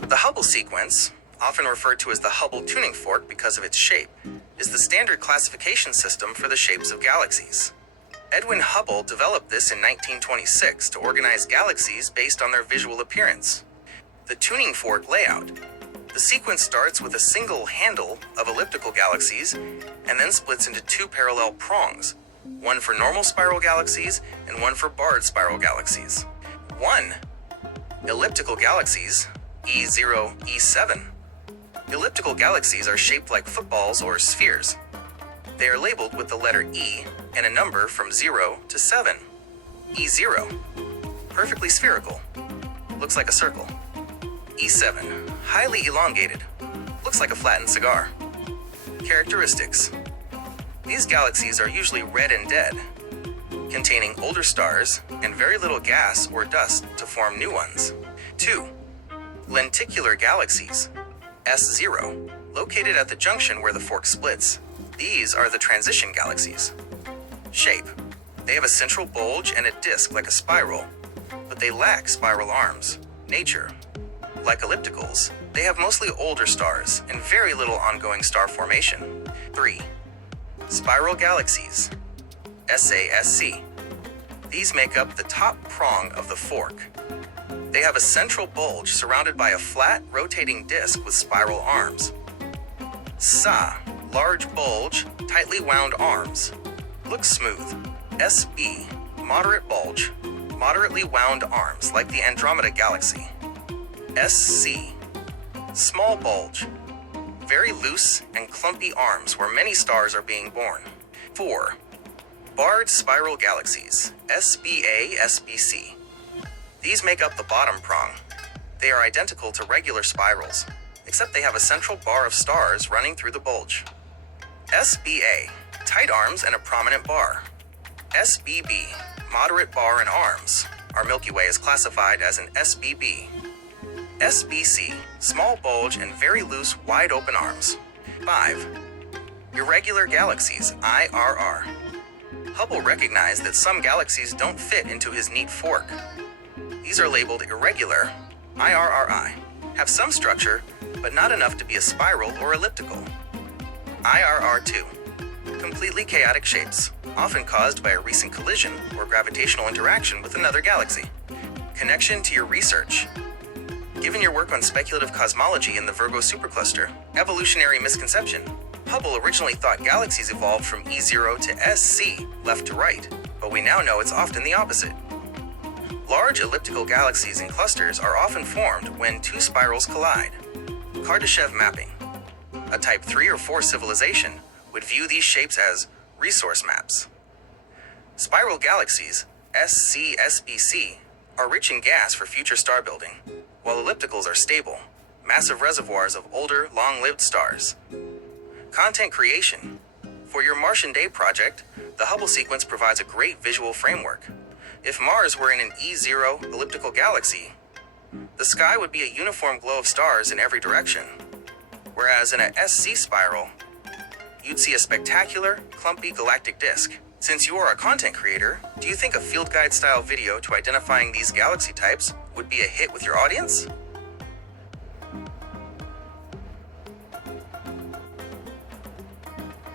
The Hubble sequence, often referred to as the Hubble tuning fork because of its shape, is the standard classification system for the shapes of galaxies. Edwin Hubble developed this in 1926 to organize galaxies based on their visual appearance. The tuning fork layout. The sequence starts with a single handle of elliptical galaxies and then splits into two parallel prongs, one for normal spiral galaxies and one for barred spiral galaxies. 1. Elliptical galaxies, E0, E7. Elliptical galaxies are shaped like footballs or spheres. They are labeled with the letter E and a number from 0 to 7. E0, perfectly spherical, looks like a circle. E7, highly elongated, looks like a flattened cigar. Characteristics. These galaxies are usually red and dead, containing older stars and very little gas or dust to form new ones. 2. Lenticular galaxies, S0, located at the junction where the fork splits. These are the transition galaxies. Shape. They have a central bulge and a disk like a spiral, but they lack spiral arms. Nature. Like ellipticals, they have mostly older stars and very little ongoing star formation. 3. Spiral galaxies, SASC. These make up the top prong of the fork. They have a central bulge surrounded by a flat, rotating disk with spiral arms. SA, large bulge, tightly wound arms. Looks smooth. SB, moderate bulge, moderately wound arms like the Andromeda Galaxy. SC, small bulge, very loose and clumpy arms where many stars are being born. 4. Barred spiral galaxies, SBA, SBC. These make up the bottom prong. They are identical to regular spirals, except they have a central bar of stars running through the bulge. SBA, tight arms and a prominent bar. SBB, moderate bar and arms. Our Milky Way is classified as an SBB. SBC, small bulge and very loose, wide open arms. 5. Irregular galaxies, IRR. Hubble recognized that some galaxies don't fit into his neat fork. These are labeled irregular, IRRI, have some structure, but not enough to be a spiral or elliptical. IRR2, completely chaotic shapes, often caused by a recent collision or gravitational interaction with another galaxy. Connection to your research. Given your work on speculative cosmology in the Virgo supercluster, evolutionary misconception. Hubble originally thought galaxies evolved from E0 to SC, left to right, but we now know it's often the opposite. Large elliptical galaxies and clusters are often formed when two spirals collide. Kardashev mapping. A type 3 or 4 civilization would view these shapes as resource maps. Spiral galaxies, SC-SBC, are rich in gas for future star building, while ellipticals are stable, massive reservoirs of older, long-lived stars. Content creation. For your Martian Day project, the Hubble sequence provides a great visual framework. If Mars were in an E0 elliptical galaxy, the sky would be a uniform glow of stars in every direction. Whereas in a SC spiral, you'd see a spectacular, clumpy galactic disk. Since you are a content creator, do you think a field guide style video to identifying these galaxy types would be a hit with your audience?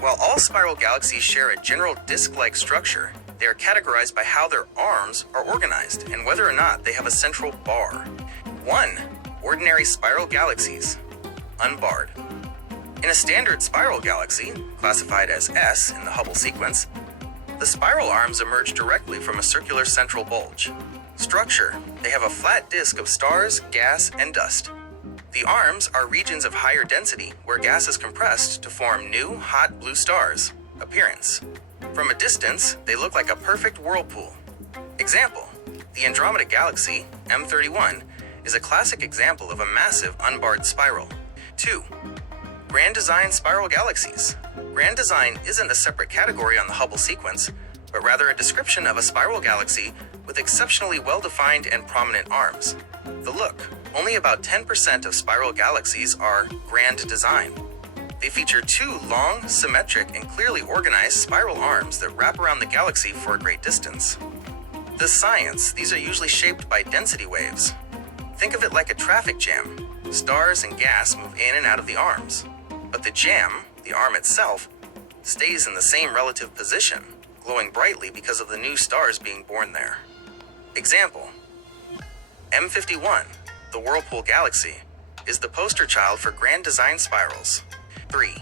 While all spiral galaxies share a general disk-like structure, they are categorized by how their arms are organized and whether or not they have a central bar. 1. Ordinary spiral galaxies, unbarred. In a standard spiral galaxy, classified as S in the Hubble sequence, the spiral arms emerge directly from a circular central bulge. Structure: they have a flat disk of stars, gas, and dust. The arms are regions of higher density where gas is compressed to form new, hot blue stars. Appearance: from a distance, they look like a perfect whirlpool. Example: the Andromeda Galaxy, M31, is a classic example of a massive unbarred spiral. 2. Grand design spiral galaxies. Grand design isn't a separate category on the Hubble sequence, but rather a description of a spiral galaxy with exceptionally well-defined and prominent arms. The look: only about 10% of spiral galaxies are grand design. They feature two long, symmetric, and clearly organized spiral arms that wrap around the galaxy for a great distance. The science: these are usually shaped by density waves. Think of it like a traffic jam. Stars and gas move in and out of the arms, but the jam, the arm itself, stays in the same relative position, glowing brightly because of the new stars being born there. Example: M51, the Whirlpool Galaxy, is the poster child for grand design spirals. 3.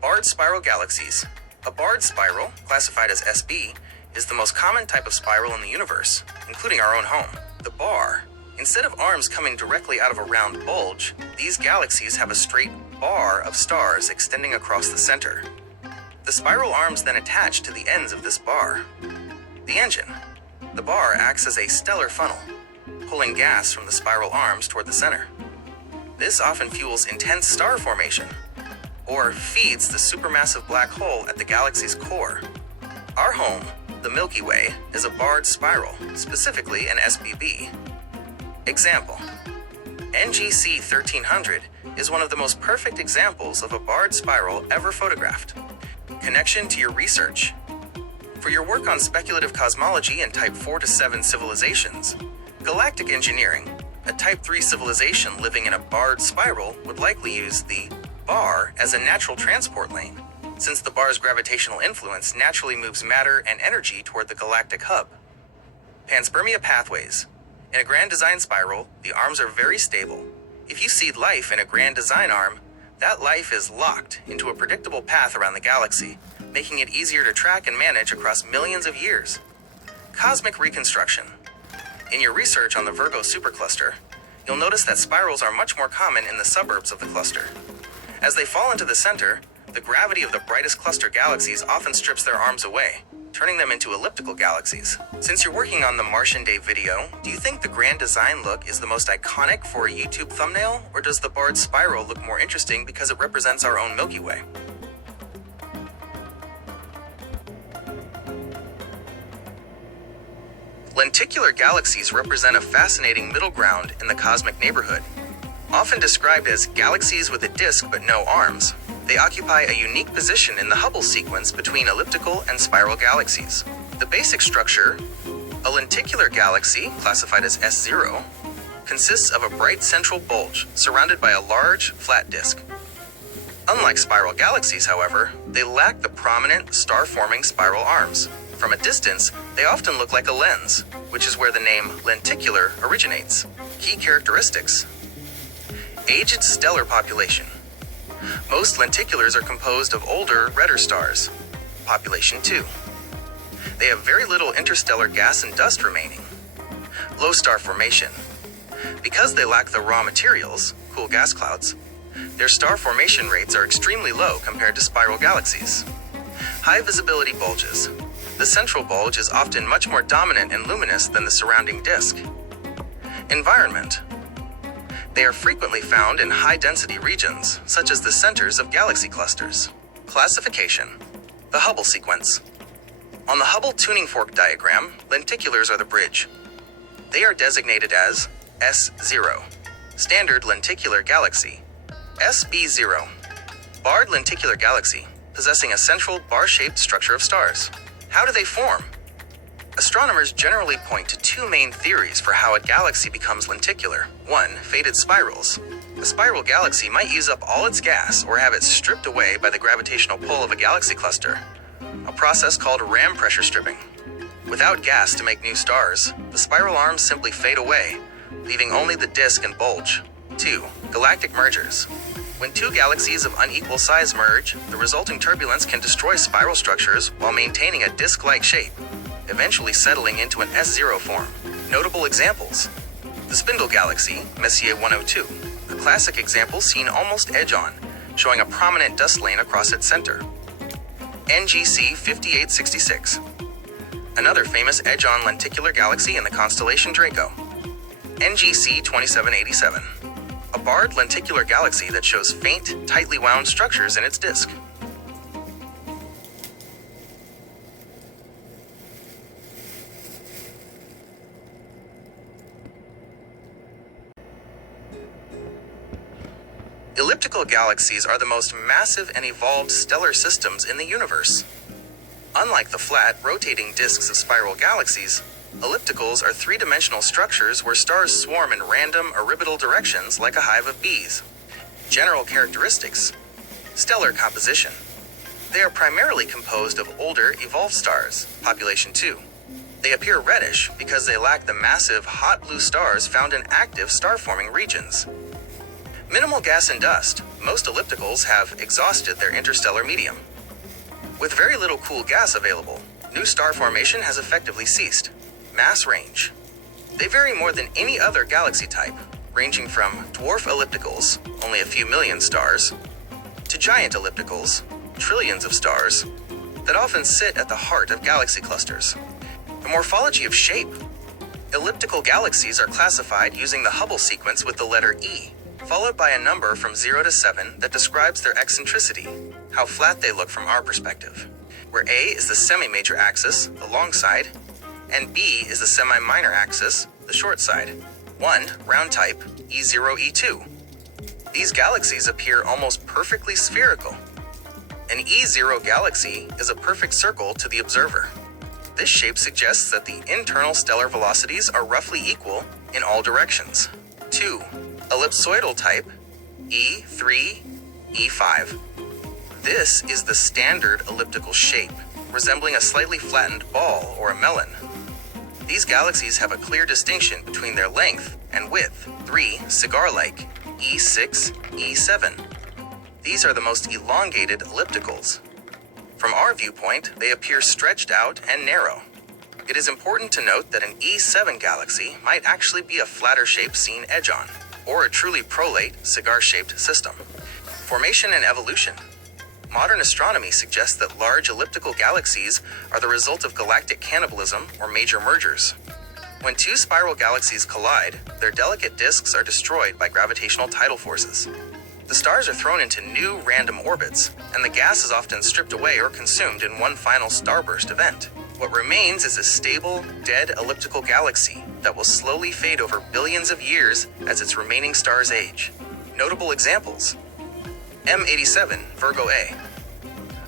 Barred spiral galaxies. A barred spiral, classified as SB, is the most common type of spiral in the universe, including our own home. The bar. Instead of arms coming directly out of a round bulge, these galaxies have a straight bar of stars extending across the center. The spiral arms then attach to the ends of this bar. The engine. The bar acts as a stellar funnel, pulling gas from the spiral arms toward the center. This often fuels intense star formation, or feeds the supermassive black hole at the galaxy's core. Our home, the Milky Way, is a barred spiral, specifically an SBB. Example: NGC 1300 is one of the most perfect examples of a barred spiral ever photographed. Connection to your research. For your work on speculative cosmology and Type 4 to 7 civilizations, galactic engineering, a Type 3 civilization living in a barred spiral would likely use the bar as a natural transport lane, since the bar's gravitational influence naturally moves matter and energy toward the galactic hub. Panspermia pathways. In a grand design spiral, the arms are very stable. If you seed life in a grand design arm, that life is locked into a predictable path around the galaxy, making it easier to track and manage across millions of years. Cosmic reconstruction. In your research on the Virgo supercluster, you'll notice that spirals are much more common in the suburbs of the cluster. As they fall into the center, the gravity of the brightest cluster galaxies often strips their arms away, turning them into elliptical galaxies. Since you're working on the Martian Day video, do you think the grand design look is the most iconic for a YouTube thumbnail, or does the barred spiral look more interesting because it represents our own Milky Way? Lenticular galaxies represent a fascinating middle ground in the cosmic neighborhood. Often described as galaxies with a disk but no arms, they occupy a unique position in the Hubble sequence between elliptical and spiral galaxies. The basic structure, a lenticular galaxy, classified as S0, consists of a bright central bulge surrounded by a large, flat disk. Unlike spiral galaxies, however, they lack the prominent, star-forming spiral arms. From a distance, they often look like a lens, which is where the name lenticular originates. Key characteristics: aged stellar population. Most lenticulars are composed of older, redder stars. Population 2. They have very little interstellar gas and dust remaining. Low star formation. Because they lack the raw materials, cool gas clouds, their star formation rates are extremely low compared to spiral galaxies. High visibility bulges. The central bulge is often much more dominant and luminous than the surrounding disk. Environment. They are frequently found in high-density regions, such as the centers of galaxy clusters. Classification. The Hubble sequence. On the Hubble tuning fork diagram, lenticulars are the bridge. They are designated as S0, standard lenticular galaxy, SB0, barred lenticular galaxy, possessing a central bar-shaped structure of stars. How do they form? Astronomers generally point to two main theories for how a galaxy becomes lenticular. 1. Fated spirals. A spiral galaxy might use up all its gas or have it stripped away by the gravitational pull of a galaxy cluster, a process called ram pressure stripping. Without gas to make new stars, the spiral arms simply fade away, leaving only the disk and bulge. 2. Galactic mergers. When two galaxies of unequal size merge, the resulting turbulence can destroy spiral structures while maintaining a disk-like shape, eventually settling into an S0 form. Notable examples: the Spindle Galaxy, Messier 102, a classic example seen almost edge-on, showing a prominent dust lane across its center. NGC 5866, another famous edge-on lenticular galaxy in the constellation Draco. NGC 2787, a barred lenticular galaxy that shows faint, tightly wound structures in its disk. Elliptical galaxies are the most massive and evolved stellar systems in the universe. Unlike the flat, rotating disks of spiral galaxies, Ellipticals are three-dimensional structures where stars swarm in random, orbital directions like a hive of bees. General characteristics. Stellar composition. They are primarily composed of older, evolved stars, population 2. They appear reddish because they lack the massive, hot blue stars found in active star-forming regions. Minimal gas and dust. Most ellipticals have exhausted their interstellar medium. With very little cool gas available, new star formation has effectively ceased. Mass range. They vary more than any other galaxy type, ranging from dwarf ellipticals, only a few million stars, to giant ellipticals, trillions of stars, that often sit at the heart of galaxy clusters. The morphology of shape. Elliptical galaxies are classified using the Hubble sequence with the letter E, followed by a number from 0 to 7 that describes their eccentricity, how flat they look from our perspective, where A is the semi-major axis, the long side, and B is the semi-minor axis, the short side. 1. Round type, E0, E2. These galaxies appear almost perfectly spherical. An E0 galaxy is a perfect circle to the observer. This shape suggests that the internal stellar velocities are roughly equal in all directions. 2. Ellipsoidal type, E3, E5. This is the standard elliptical shape, resembling a slightly flattened ball or a melon. These galaxies have a clear distinction between their length and width. 3. Cigar-like, E6, E7. These are the most elongated ellipticals. From our viewpoint, they appear stretched out and narrow. It is important to note that an E7 galaxy might actually be a flatter shape seen edge-on, or a truly prolate, cigar-shaped system. Formation and evolution. Modern astronomy suggests that large elliptical galaxies are the result of galactic cannibalism or major mergers. When two spiral galaxies collide, their delicate disks are destroyed by gravitational tidal forces. The stars are thrown into new random orbits, and the gas is often stripped away or consumed in one final starburst event. What remains is a stable, dead elliptical galaxy that will slowly fade over billions of years as its remaining stars age. Notable examples. M87, Virgo A.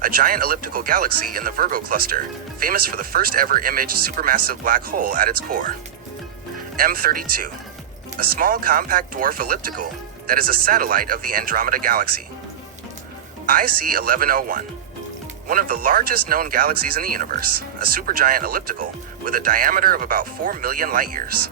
A giant elliptical galaxy in the Virgo cluster, famous for the first ever imaged supermassive black hole at its core. M32. A small compact dwarf elliptical that is a satellite of the Andromeda Galaxy. IC 1101. One of the largest known galaxies in the universe, a supergiant elliptical with a diameter of about 4 million light-years.